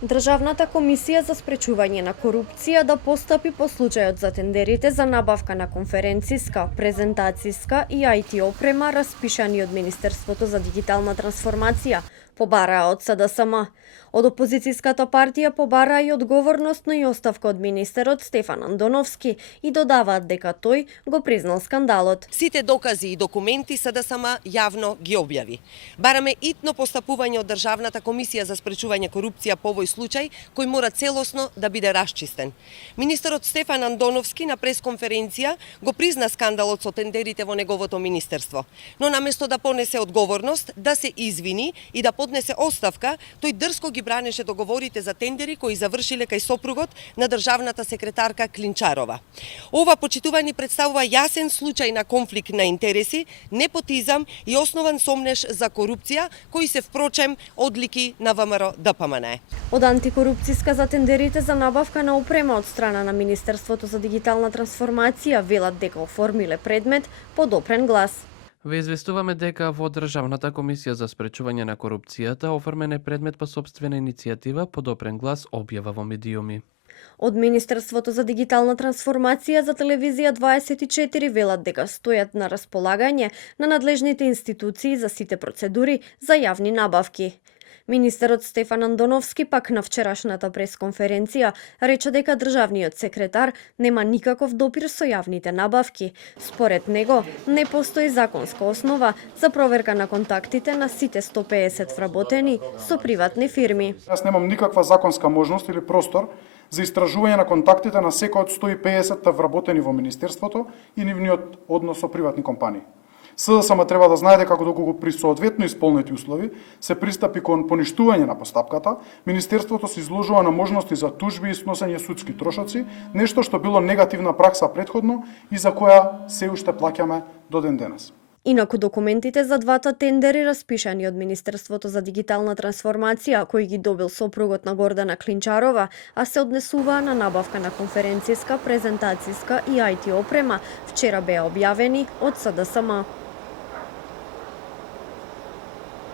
Државната комисија за спречување на корупција да постапи по случајот за тендерите за набавка на конференциска, презентацијска и IT опрема распишани од Министерството за дигитална трансформација, побараа од СДСМ. Од опозицијската партија побараа и одговорност, но и оставка од министерот Стефан Андоновски и додаваат дека тој го признал скандалот. Сите докази и документи СДСМ јавно ги објави. Бараме итно постапување од Државната комисија за спречување корупција по овој случај, кој мора целосно да биде расчистен. Министерот Стефан Андоновски на пресконференција го призна скандалот со тендерите во неговото министерство, но наместо да понесе одговорност, да се извини и да поднесе оставка, тој дрско ги бранеше договорите за тендери кои завршиле кај сопругот на државната секретарка Клинчарова. Ова почитувани представува јасен случај на конфликт на интереси, непотизам и основан сомнеж за корупција, кои се впрочем одлики на ВМРО ДПМН. Од антикорупцијска за тендерите за набавка на опрема од страна на Министерството за дигитална трансформација велат дека оформиле предмет под опрен глас. Ве известуваме дека во Државната комисија за спречување на корупцијата оформен е предмет по сопствена иницијатива под опрен глас објава во медиуми. Од Министерството за дигитална трансформација за телевизија 24 велат дека стојат на располагање на надлежните институции за сите процедури за јавни набавки. Министерот Стефан Андоновски пак на вчерашната пресконференција рече дека државниот секретар нема никаков допир со јавните набавки. Според него, не постои законска основа за проверка на контактите на сите 150 вработени со приватни фирми. Јас немам никаква законска можност или простор за истражување на контактите на секој од 150 вработени во Министерството и нивниот однос со приватни компании. СДСМ треба да знае дека доколку при соодветно исполнети услови се пристапи кон поништување на постапката, Министерството се изложува на можности за тужби и сносење судски трошоци, нешто што било негативна пракса претходно и за која се уште плаќаме до ден денес. Инаку документите за двата тендери распишани од Министерството за дигитална трансформација, кој ги добил сопругот на Гордана Клинчарова, а се однесуваа на набавка на конференцијска, презентацијска и IT опрема, вчера беа објавени од СДСМ.